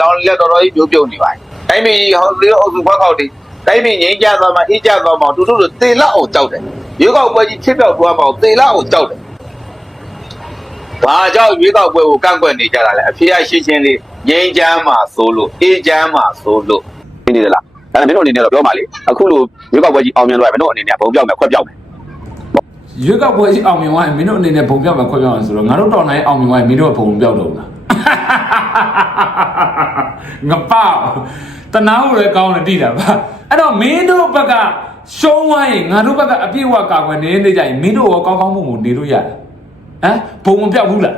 လောင်လက်တော်တော်ကြီးပြုတ်ပြုတ်နေပါတိုင်းပြည်ဟောဒီအုပ်စုဘက်ခေါက်တွေတိုင်းပြည်ငြိမ်းချမ်းသွားမှအေးချမ်းသွားမှတူတူတို့သေလောက်အောင်ကြောက်တယ်ရွေးကောက်ပွဲကြီးဖြစ်ပြောက်သွားမှသေလောက်အောင်ကြောက်တယ်ဘာကြောင့်ရွေးကောက်ပွဲကိုကန့်ကွက်နေကြတာလဲအဖေအရှင်းရှင်းလေးငြိမ်းချမ်းမှဆိုလို့အေးချမ်းမှဆိုလို့နေနေလားဒါနဲ့မင်းတို့အနေနဲ့တော့ပြောပါလေအခုလိုရွေးကောက်ပွဲကြီးအောင်မြင်တော့မင်းတို့အနေနဲ့ပုံပြောက်မယ်ခွက်ပြောက်မယ်ရွေးကောက်ပွဲကြီးအောင်မြင်သွားရင်မင်းတို့အနေနဲ့ဘုံပြောက်မှာခွဲပြောက်မှာဆိုတော့ငါတို့တော်နိုင်အောင်မြင်သွားရင်မင်းတို့ကဘုံပြောက်တော့ဘူးလား ငပေါက်တနာဟုလည်းကောင်းတယ်တိတာပါအဲ့တော့မင်းတို့ဘက်ကရှုံးသွားရင်ငါတို့ဘက်ကအပြည့်အဝကာကွယ်နေနေကြရင်မင်းတို့ရောကောင်းကောင်းမွန်မွန်နေလို့ရတယ်ဟမ်ဘုံမပြောက်ဘူးလား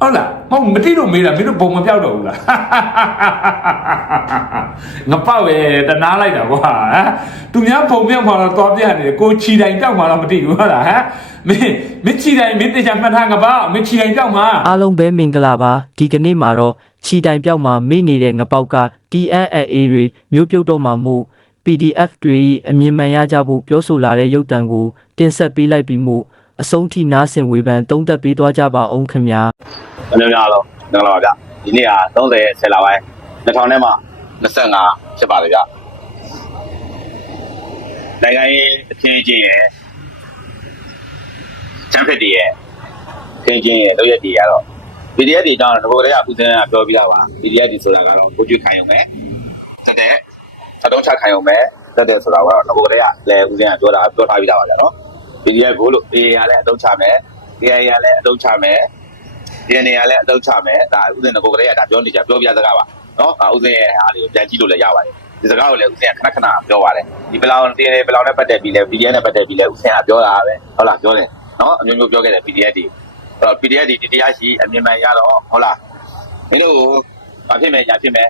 ဟုတ်လားမဟုတ်မတိလို့မေးတာမင်းတို့ဘုံမပြောက်တော့ဘူးလားငပောက်ရဲ့တနာလိုက်တာကွာဟမ်သူများဘုံပြောက်မှာတော့သွားပြနေတယ်ကိုချီတိုင်ပြောက်မှာတော့မသိဘူးဟုတ်လားဟမ်မင်းမင်းချီတိုင်မင်းတေချာမှတ်ထားငပောက်မင်းချီတိုင်ပြောက်မှာအားလုံးပဲမင်္ဂလာပါဒီကနေ့မှာတော့ခြီတိုင်ပြောက်မှာမိနေတဲ့ငပောက်က TNLA တွေမျိုးပြုတ်တော့မှာမို့ PDF တွေအမြင်မှန်ရကြဖို့ပြောဆိုလာတဲ့ရုပ်တံကိုတင်ဆက်ပေးလိုက်ပြီးမို့အဆုံးထိနားဆင်ဝေဖန်သုံးသပ်ပေးသွားကြပါအောင်ခင်ဗျာ အများများလုံးငင်္ဂလာပါဗျဒီနေ့က30ဆယ်လပိုင်း2000နဲ့မှ25ဖြစ်ပါလေဗျနိုင်ငံရေးအချင်းချင်းရဲ့ချမ်းဖက်တည်းရဲ့ချင်းချင်းရဲ့လောက်ရက်တည်းရတော့ PDF တွေတောင်းတော့ဘယ်လိုလဲအခုစင်းကပြောပြတာပါ PDF တွေဆိုတာကတော့ကိုကျွေးခံရုံပဲတက်တဲ့သတုံးချခံရုံပဲတက်တဲ့ဆိုတာကတော့ငဘကလေးကလည်းဦးစင်းကပြောတာပြောထားပြီးသားပါဗျာနော် PDF ကိုလို့ AA ကလည်းအတုံးချမယ် AI ကလည်းအတုံးချမယ် DNA ကလည်းအတုံးချမယ်ဒါဦးစင်းငဘကလေးကဒါပြောနေကြပြောပြစကားပါနော်ဒါဦးစင်းရဲ့အားလေးကိုပြန်ကြည့်လို့လည်းရပါတယ်ဒီစကားကိုလည်းဦးစင်းကခဏခဏပြောပါတယ်ဒီပလောင် DNA ပလောင်နဲ့ပတ်သက်ပြီးလဲ PDF နဲ့ပတ်သက်ပြီးလဲဦးစင်းကပြောတာပဲဟုတ်လားပြောတယ်နော်အမျိုးမျိုးပြောခဲ့တယ် PDF တွေအဲ့တော့ PDF တွေဒီတရားရှိအမြင်မှန်ရတော့ဟုတ်လားမင်းတို့ဘာဖြစ်မယ်ညာဖြစ်မယ်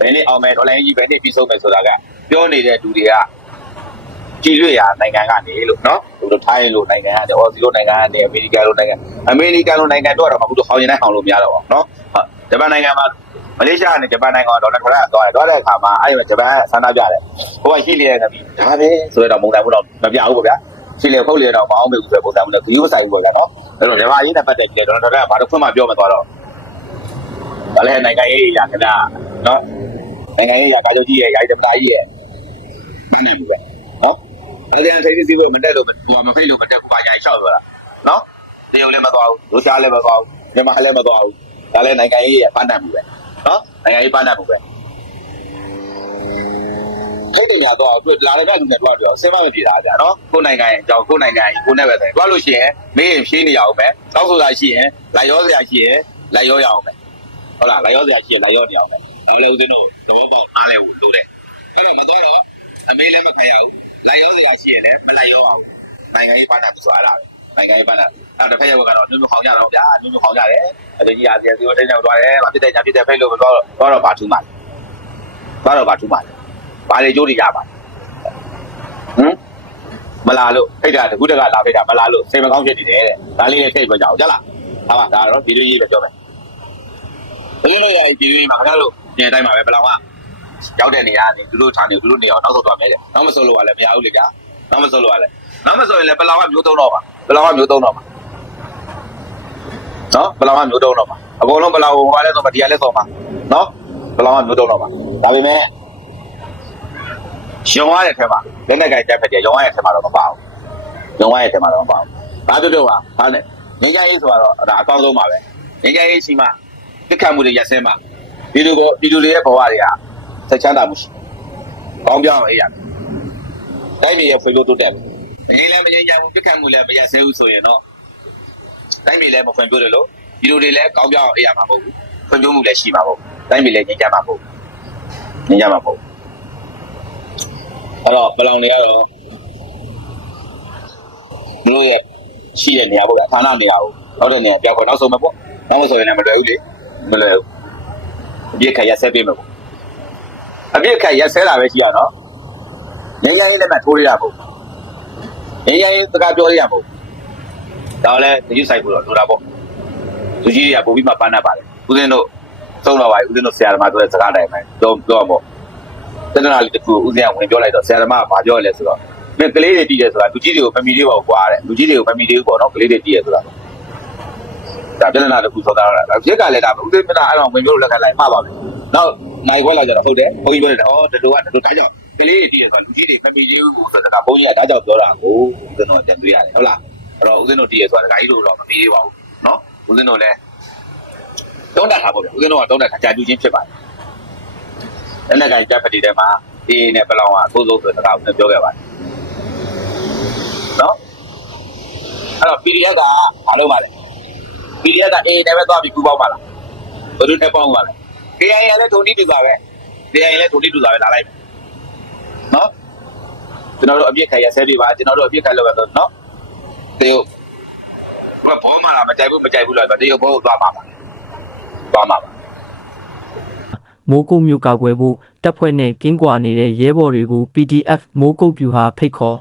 ဘယ်နေ့အောင်မယ်ဒေါ်လာကြီးဘယ်နေ့ပြီးဆုံးမယ်ဆိုတာကပြောနေတဲ့လူတွေက ကြည်ရွေ့ရနိုင်ငံကနေလို့နော်ဟိုလိုထိုင်းလို့နိုင်ငံကနေအော်စီလိုနိုင်ငံကနေအမေရိကန်လိုနိုင်ငံအမေရိကန်လိုနိုင်ငံတော့တော့မဟုတ်တော့ဟောင်းရင်တိုင်းအောင်လို့မရတော့ဘူးနော်ဟုတ်ဂျပန်နိုင်ငံမှာမလေးရှားနဲ့ဂျပန်နိုင်ငံကဒေါ်လာထရသွားတယ်သွားတဲ့အခါမှာအဲ့ဒီဂျပန်ဆန္ဒပြတယ်ဟိုကရှိလျက်နေပြီဒါပဲဆိုတော့မုံတယ်ဘူးတော့မပြဘူးပေါ့ဗျာရှိလျက်ဖုတ်လျက်တော့မအောင်ဘူးဆိုတဲ့ပုံစံမျိုးနဲ့ဂရုမစိုက်ဘူးပေါ့ဗျာနော်အဲ့တော့ဂျပန်ရေးနဲ့ပတ်သက်ပြီးတော့ဒေါ်လာထရဘာလို့ဖွင့်မှပြောမသွားတော့ဒါလည်းနိုင်ငံရေးရာခဏနော်နိုင်ငံရေးရာကာချုပ်ကြီးရဲ့ယာယီသမ္မတကြီးရဲ့မနိုင်ဘူးပဲနော် အဲ့ဒီထိပ်စီးဖို့မတက်လို့ဟိုမဖိတ်လို့မတက်ဘူးပါယာယီလျှောက်သွားတာနော်တရုတ်လည်းမသွားဘူးရုရှားလည်းမသွားဘူးမြန်မာလည်းမသွားဘူးဒါလည်းနိုင်ငံရေးရဲ့ပန်းတန်မှုပဲနော်နိုင်ငံရေးပန်းတန်မှုပဲထိတ်တယ်ညာတော့တွေ့လာတဲ့ဘက်လူနဲ့တွေ့တော့ဆင်းမမပြေတာကြာနော်ကိုယ်နိုင်ငံရဲ့အကြောင်းကိုယ်နိုင်ငံရဲ့ကိုယ်နဲ့ပဲဆိုရင်တွေ့လို့ရှိရင်မေးရင်ဖြေးနေရအောင်ပဲတောက်ဆိုတာရှိရင်လိုက်ရောစရာရှိရင်လိုက်ရောရအောင်ပဲဟုတ်လားလိုက်ရောစရာရှိရင်လိုက်ရောနေအောင်ပဲဒါလည်းဦးဇင်းတို့သဘောပေါက်နားလဲဖို့လိုတယ်အဲ့တော့မသွားတော့အမေးလည်းမခံရဘူး လိုက်ရောစရာရှိရင်လည်းမလိုက်ရောအောင်နိုင်ငံရေးပန်းတန်သူဆိုတာပဲနိုင်ငံရေးပန်းတန်အဲ့တော့တစ်ဖက်ရဲ့ဘက်ကတော့ညွှန်ညွှန်ခေါင်းကြတော့ဗျာညွှန်ညွှန်ခေါင်းကြတယ်အတင်းကြီးအာဆီယံစီကိုထိန်းချုပ်သွားတယ်မဖြစ်တဲ့ညာဖြစ်တဲ့ဖိတ်လို့မသွားတော့သွားတော့ဘာထူးမှလဲသွားတော့ဘာထူးမှလဲဘာတွေကြိုးတွေရပါလဲဟမ်မလာလို့ဖိတ်တာတခုတကလာဖိတ်တာမလာလို့စိတ်မကောင်းဖြစ်နေတယ်တဲ့ဒါလေးနဲ့ထိတ်ပြောကြအောင်ကြလားဟာပါဒါတော့ဒီလိုကြီးပဲပြောမယ်ဘယ်လိုလဲဒီလိုကြီးမှာခါလို့ဒီအတိုင်းမှာပဲဘယ်လောက်မှ ရောက်တဲ့နေရာကနေသူတို့ဌာနေသူတို့နေအောင်နောက်ဆုံးသွားမယ်တဲ့နောက်မဆိုးလို့ကလည်းမရဘူးလေကြာနောက်မဆိုးလို့ကလည်းနောက်မဆိုးရင်လည်းဘယ်လောက်မှမျိုးသုံးတော့ပါဘယ်လောက်မှမျိုးသုံးတော့ပါနော်ဘယ်လောက်မှမျိုးသုံးတော့ပါအကုန်လုံးဘယ်လောက်ဟိုကလည်းဆိုပါဒီကလည်းဆိုပါနော်ဘယ်လောက်မှမျိုးသုံးတော့ပါဒါပေမဲ့ရုံရတဲ့ထဲမှာလက်နဲ့ကြိုက်တက်ဖက်တယ်ရုံရတဲ့ထဲမှာတော့မပါဘူးရုံရတဲ့ထဲမှာတော့မပါဘူးဘာတို့တော့ပါဟာနဲ့ငင်းကြရေးဆိုတော့ဒါအကောင်းဆုံးပါပဲငင်းကြရေးရှိမှတိခတ်မှုတွေရက်စဲမှာဒီလိုကိုဒီလိုတွေရဲ့ဘဝတွေက စိတ်ချမ်းသာမှုရှိကောင်းပြောင်းအေးရတယ်တိုင်းပြည်ရဲ့ဖွေလို့တိုးတက်တယ်ငင်းလည်းမငင်းကြဘူးတိခတ်မှုလည်းမရက်စဲဘူးဆိုရင်တော့တိုင်းပြည်လည်းမဖွံ့ဖြိုးတယ်လို့ဒီလိုတွေလည်းကောင်းပြောင်းအေးရမှာမဟုတ်ဘူးဖွံ့ဖြိုးမှုလည်းရှိမှာမဟုတ်ဘူးတိုင်းပြည်လည်းငင်းကြမှာမဟုတ်ဘူးငင်းကြမှာမဟုတ်ဘူးအဲ့တော့ဘလောင်တွေကတော့တို့ရဲ့ရှိတဲ့နေရာပေါ့ဗျာဌာနနေရာကိုနောက်တဲ့နေရာပြောက်ခေါ်နောက်ဆုံးပဲပေါ့နောက်မဆိုရင်လည်းမလွယ်ဘူးလေမလွယ်ဘူးအပြစ်ခတ်ရက်ဆက်ပေးမယ်ပေါ့ အပြစ်ခတ်ရက်ဆဲတာပဲရှိရနော်ငင်းငင်းလေးလည်းမထိုးရရပေါ့ငင်းငင်းစကားပြောရရပေါ့ဒါလည်းတကြီးဆိုင်ကိုတော့လိုတာပေါ့လူကြီးတွေကပုံပြီးမှပန်းတတ်ပါတယ်ဦးဇင်းတို့သုံးတော့ပါဦးဇင်းတို့ဆရာသမားဆိုတဲ့စကားတိုင်းပဲပြောပြောပေါ့တဏှာလေးတစ်ခုဦးဇင်းကဝင်ပြောလိုက်တော့ဆရာသမားကဘာပြောလဲဆိုတော့မင်းကလေးတွေတည်တယ်ဆိုတာလူကြီးတွေကိုမမီလေးပေါ့ကွာတဲ့လူကြီးတွေကိုမမီလေးပေါ့နော်ကလေးတွေတည်ရဆိုတာဒါပြဿနာတစ်ခုဆိုတာဒါရက်ကလည်းဒါဦးသိမနာအဲ့တော့ဝင်ပြောလို့လက်ခံလိုက်မှာပါပဲနောက် နိုင်ခွဲလာကြတော့ဟုတ်တယ်ဘုန်းကြီးပြောတယ်ဩတတူကတတူဒါကြောင့်ကလေးတွေတည်ရဆိုလူကြီးတွေမမီသေးဘူးဆိုတာကဘုန်းကြီးကဒါကြောင့်ပြောတာကိုဦးဇင်းတို့ပြန်တွေ့ရတယ်ဟုတ်လားအဲ့တော့ဦးဇင်းတို့တည်ရဆိုတာဒကာကြီးတို့တော့မမီသေးပါဘူးနော်ဦးဇင်းတို့လည်းတုံးတတ်တာပေါ့ဗျဦးဇင်းတို့ကတုံးတတ်တာကြာကျူးချင်းဖြစ်ပါတယ်လက်နဲ့ကင်တက်ပတိထဲမှာအေးနဲ့ပလောင်ကအဆိုးဆုံးဆိုတာဦးဇင်းပြောခဲ့ပါတယ်နော်အဲ့တော့ PDF ကဘာလုပ်ပါလဲ PDF ကအေးနဲ့ပဲသွားပြီးကူပေါင်းပါလားဘယ်လိုနဲ့ပေါင်းပါလဲ KI ရလည်းဒုံတိတူပါပဲ KI လည်းဒုံတိတူပါပဲလာလိုက်မယ်နော်ကျွန်တော်တို့အပြစ်ခံရဆဲပြပါကျွန်တော်တို့အပြစ်ခံလို့ပဲဆိုနော်တေယုဘာဘောမှာမကြိုက်ဘူးမကြိုက်ဘူးလို့ဆိုတေယုဘောသွားမှာပါသွားမှာပါမိုးကုတ်မြို့ကာကွယ်ဖို့တပ်ဖွဲ့နဲ့ကင်းကွာနေတဲ့ရဲဘော်တွေကို PDF မိုးကုတ်ပြူဟာဖိတ်ခေါ်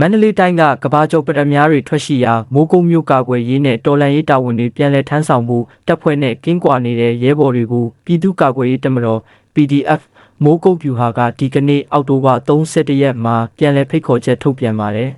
မန္တလေးတိုင်းကကဘာကျော်ပရမများတွေထွက်ရှိရာမိုးကုတ်မြို့ကာကွယ်ရေးနဲ့တော်လန်ရေးတာဝန်တွေပြန်လည်ထမ်းဆောင်မှုတပ်ဖွဲ့နဲ့ကင်းကွာနေတဲ့ရဲဘော်တွေကိုပြည်သူ့ကာကွယ်ရေးတပ်မတော် PDF မိုးကုတ်ပြူဟာကဒီကနေ့အောက်တိုဘာ31ရက်မှာပြန်လည်ဖိတ်ခေါ်ချက်ထုတ်ပြန်ပါတယ်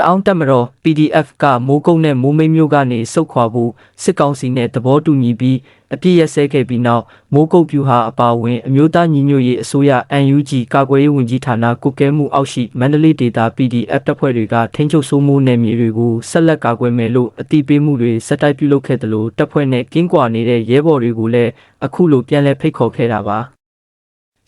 တအောင်တက်မတော် PDF ကမိုးကုတ်နဲ့မိုးမိတ်မျိုးကနေစုတ်ခွာဖို့စစ်ကောင်စီနဲ့သဘောတူညီပြီးအပြည့်ရစဲခဲ့ပြီးနောက်မိုးကုတ်ပြူဟာအပါအဝင်အမျိုးသားညီညွတ်ရေးအစိုးရ UNG ကာကွယ်ရေးဝန်ကြီးဌာနကုကဲမှုအောက်ရှိမန္တလေးဒေသ PDF တပ်ဖွဲ့တွေကထိန်းချုပ်စိုးမိုးနယ်မြေတွေကိုဆက်လက်ကာကွယ်မယ်လို့အတိပေးမှုတွေစက်တိုက်ပြုလုပ်ခဲ့တယ်လို့တပ်ဖွဲ့နဲ့ကင်းကွာနေတဲ့ရဲဘော်တွေကိုလည်းအခုလိုပြန်လည်ဖိတ်ခေါ်ခဲ့တာပါ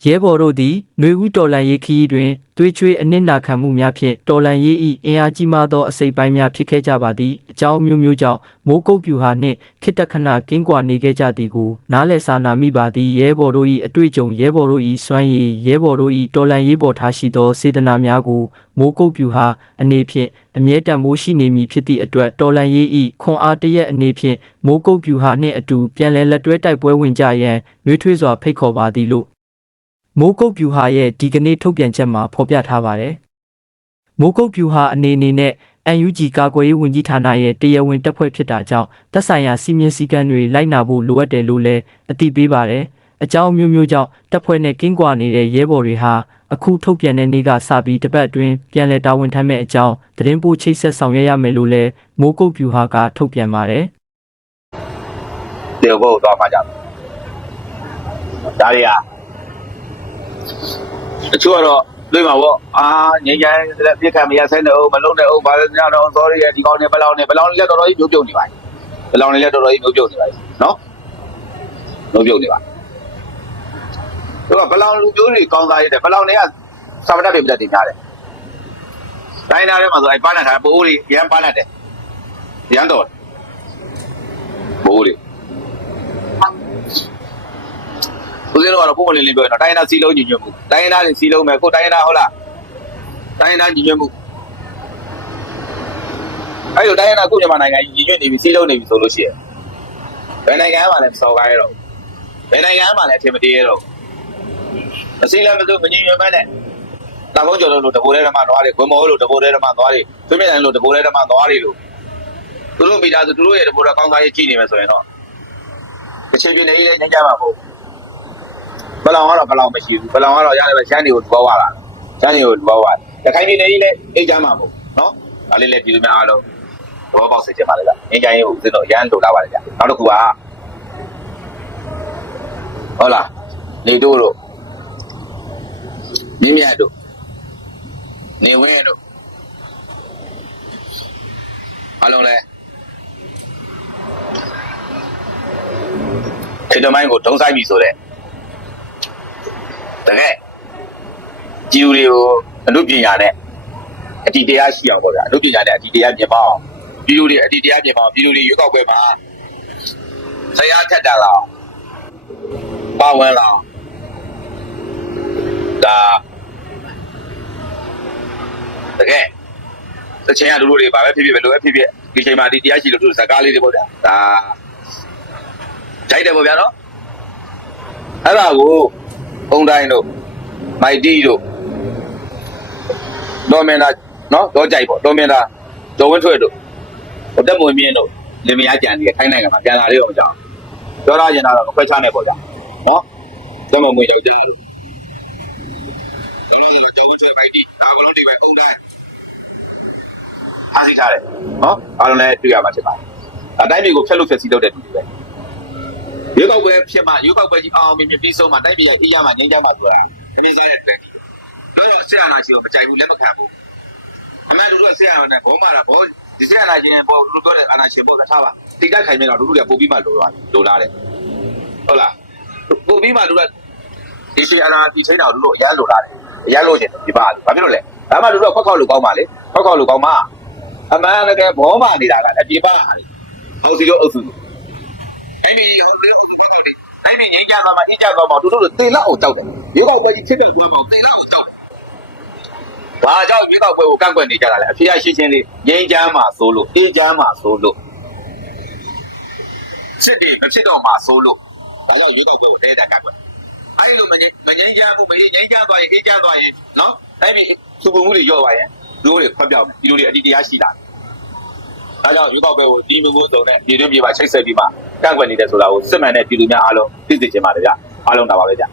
ရဲဘော်တို့သည်ຫນွေဦးတော်လန်ရေးခီးတွင်သွေးချွေးအနစ်နာခံမှုများဖြင့်တော်လန်ရေး၏အင်အားကြီးမားသောအစိပ်ပိုင်းများဖြစ်ခဲ့ကြပါသည်အကြောင်းအမျိုးမျိုးကြောင့်မိုးကုတ်ပြူဟာနှင့်ခိတ္တခဏကင်းကွာနေခဲ့ကြသည်ကိုနားလည်စာနာမိပါသည်ရဲဘော်တို့၏အတွေ့အကြုံရဲဘော်တို့၏စွမ်းရည်ရဲဘော်တို့၏တော်လန်ရေးပေါ်ထားရှိသောစေတနာများကိုမိုးကုတ်ပြူဟာအနေဖြင့်အမြဲတမ်းမိုးရှိနေမည်ဖြစ်သည့်အတွက်တော်လန်ရေး၏ခွန်အားတရက်အနေဖြင့်မိုးကုတ်ပြူဟာနှင့်အတူပြန်လည်လက်တွဲတိုက်ပွဲဝင်ကြရန်နှွေးထွေးစွာဖိတ်ခေါ်ပါသည်လို့ မိုးကုတ်ပြူဟာရဲ့ဒီကနေ့ထုတ်ပြန်ချက်မှာဖော်ပြထားပါတယ်။မိုးကုတ်ပြူဟာအနေအနေနဲ့ UNG ကာကွယ်ရေးဝန်ကြီးဌာနရဲ့တရားဝင်တပ်ဖွဲ့ဖြစ်တာကြောင့်တပ်ဆိုင်ရာစီမင်းစည်းကမ်းတွေလိုက်နာဖို့လိုအပ်တယ်လို့လည်းအသိပေးပါတယ်။အကြောင်းအမျိုးမျိုးကြောင့်တပ်ဖွဲ့နဲ့ကင်းကွာနေတဲ့ရဲဘော်တွေဟာအခုထုတ်ပြန်တဲ့နေ့ကစပြီးတပတ်အတွင်းပြန်လည်တာဝန်ထမ်းမဲ့အကြောင်းသတင်းပို့ချိတ်ဆက်ဆောင်ရွက်ရမယ်လို့လည်းမိုးကုတ်ပြူဟာကထုတ်ပြန်ပါတယ်။တေယုဘောသွားမှာကြတယ်ဒါတွေက တချို့ကတော့တွေ့မှာပေါ့အာငိမ့်ချမ်းလက်ပြစ်ခံမရဆိုင်တော့မလုံးတဲ့အောင်ဘာလဲညတော့ sorry ဒီကောင်းနေဘလောင်နေဘလောင်လက်တော်တော်ကြီးပြုတ်ပြုတ်နေပါဘလောင်နေလက်တော်တော်ကြီးပြုတ်ပြုတ်နေပါနော်ပြုတ်ပြုတ်နေပါတို့ကဘလောင်လူမျိုးတွေကောင်းစားရတယ်ဘလောင်တွေကစာမတတ်ပြပြတတ်တင်များတယ်တိုင်းသားထဲမှာဆိုအဲပါနတ်ခါပိုးတွေရမ်းပါနတ်တယ်ရမ်းတော့ပိုးတွေ ဦးဇင်းတို့ကတော့ပုံမလင်းလင်းပြောရင်တော့တိုင်းရင်းသားစီလုံးညီညွတ်မှုတိုင်းရင်းသားတွေစီလုံးမယ်ကိုတိုင်းရင်းသားဟုတ်လားတိုင်းရင်းသားညီညွတ်မှုအဲ့လိုတိုင်းရင်းသားကိုမြန်မာနိုင်ငံညီညွတ်နေပြီစီလုံးနေပြီဆိုလို့ရှိရင်ဘယ်နိုင်ငံမှလည်းမစော်ကားရတော့ဘယ်နိုင်ငံမှလည်းအထင်မသေးရတော့အစီလည်းမစိုးမညီညွတ်မနဲ့တာဘုံကျော်လို့တဘိုးထဲဓမ္မသွားတယ်ဝင်မောလို့တဘိုးထဲဓမ္မသွားတယ်သွေးမြတ်တယ်လို့တဘိုးထဲဓမ္မသွားတယ်လို့သူတို့မိသားစုသူတို့ရဲ့တဘိုးထဲကောင်းစားရေးကြည့်နေမယ်ဆိုရင်တော့တစ်ချိန်ချင်းလေးလည်းညံ့ကြမှာပေါ့ဘ လောင်ကတော့ဘလောင်မရှိဘူးဘလောင်ကတော့ရတယ်ပဲရှမ်းတွေကိုတွားသွားတာရှမ်းတွေကိုတွားသွားတယ်တခိုင်ပြည်နယ်ကြီးလည်းအိတ်ကြမှာပေါ့နော်ဒါလေးလည်းပြည်သူများအားလုံးသဘောပေါက်စေချင်ပါလေဗျအင်းကြိုင်းကိုဦးဇင်းတို့ရမ်းလိုလာပါလေဗျနောက်တစ်ခုကဟုတ်လားနေတို့တို့မြင်းမြတ်တို့နေဝင်းတို့အားလုံးလည်းခေတ္တမိုင်းကိုဒုံဆိုင်ပြီဆိုတဲ့ တကယ်ကြည်ဦးလေးကိုအမှုပညာနဲ့အတ္တိတရားရှိအောင်ပေါ့ဗျာအမှုပညာနဲ့အတ္တိတရားပြင်ပါအောင်ပြည်သူတွေအတ္တိတရားပြင်ပါအောင်ပြည်သူတွေရွေးကောက်ပွဲမှာဆရာထက်တာလားပါဝင်လားဒါတကယ်တချင်ရလူလူတွေပါပဲဖြစ်ဖြစ်ပဲလို့ပဲဖြစ်ဖြစ်ဒီချိန်မှာဒီတရားရှိလို့သူစကားလေးတွေပေါ့ဗျာဒါကြိုက်တယ်ပေါ့ဗျာနော်အဲ့ဒါကို အုံတိုင်းတို့မိုက်တီတို့ဒေါ်မင်တာနော်ဒေါ်ကြိုက်ပေါ့ဒေါ်မင်တာဒေါ်ဝင်းထွေတို့ဟိုတက်မွေမြင့်တို့လင်မယားကြံဒီခိုင်းနိုင်ငံမှာပြန်လာလေးအောင်ကြောင်းပြောရရင်တော့ခွဲခြားနေပေါ့ဗျာနော်တက်မွေယောက်ျားတို့တော့လည်းကျောင်းဝင်းထွေမိုက်တီဒါကလုံးဒီပဲအုံတိုင်းအားစီထားတယ်နော်အားလုံးလည်းတွေ့ရမှာဖြစ်ပါတယ်အတိုင်းမျိုးကိုဖျက်လို့ဖျက်စီးလုပ်တဲ့သူတွေပဲ ရွေးကောက်ပွဲဖြစ်မှရွေးကောက်ပွဲကြီးအောင်အောင်မြင်မြင်ပြီးဆုံးမှတိုက်ပြည်ရဲ့အေးရမှငြိမ်းချမ်းမှဆိုတာခမင်းစားရဲ့တည်းတော့တော့ဆရာနာရှင်ကိုမကြိုက်ဘူးလက်မခံဘူးအမှန်တူတော့ဆရာနာနဲ့ဘောမာတာဘောဒီဆရာနာရှင်ဘောလူပြောတဲ့အာနာရှင်ဘောကထားပါတိတက်ခိုင်မြတော့လူလူကပို့ပြီးမှလိုလာလိုလားတဲ့ဟုတ်လားပို့ပြီးမှလူကဒီဆရာနာဒီချိန်တော်လူလူအရန်လိုလားတယ်အရန်လိုချင်တယ်ဒီပါဘာဖြစ်လို့လဲဒါမှလူလူခွက်ခေါက်လူကောင်းပါလေခွက်ခေါက်လူကောင်းပါအမှန်တကယ်ဘောမာနေတာကအပြေပါဟုတ်စီလို့အုပ်စု အဲ့ဒီဟိုလေအဲ့ဒီငင်းကြသွားမှအင်းကြသွားမှတို့တို့တေလောက်အောင်တောက်တယ်ရေကောက်ပွဲကြီးဖြစ်တဲ့ကွာမှတေလောက်အောင်တောက်တယ်ဘာကြောင့်ရေကောက်ပွဲကိုကန့်ကွက်နေကြတာလဲအဖေရရှင်းရှင်းလေးငင်းကြမ်းမှာဆိုလို့အေးကြမ်းမှာဆိုလို့စစ်တယ်မဖြစ်တော့မှာဆိုလို့ဒါကြောင့်ရေကောက်ပွဲကိုတဲတာကန့်ကွက်အဲ့ဒီလိုမငင်းမငင်းကြမ်းဘူးမငင်းကြမ်းသွားရင်အေးကြမ်းသွားရင်နော်အဲ့ဒီစူပုံမှုတွေရော့သွားရင်လူတွေခွက်ပြောက်မယ်ဒီလိုတွေအတိတရားရှိတာ ဒါကြောင့်ရွေးကောက်ပွဲကိုဒီမျိုးမျိုးစုံနဲ့ပြည်တွင်းပြည်ပချိတ်ဆက်ပြီးမှကန့်ကွက်နေတယ်ဆိုတာကိုစစ်မှန်တဲ့ပြည်သူများအားလုံးသိသိချင်ပါတယ်ဗျအားလုံးတာပါပဲဗျ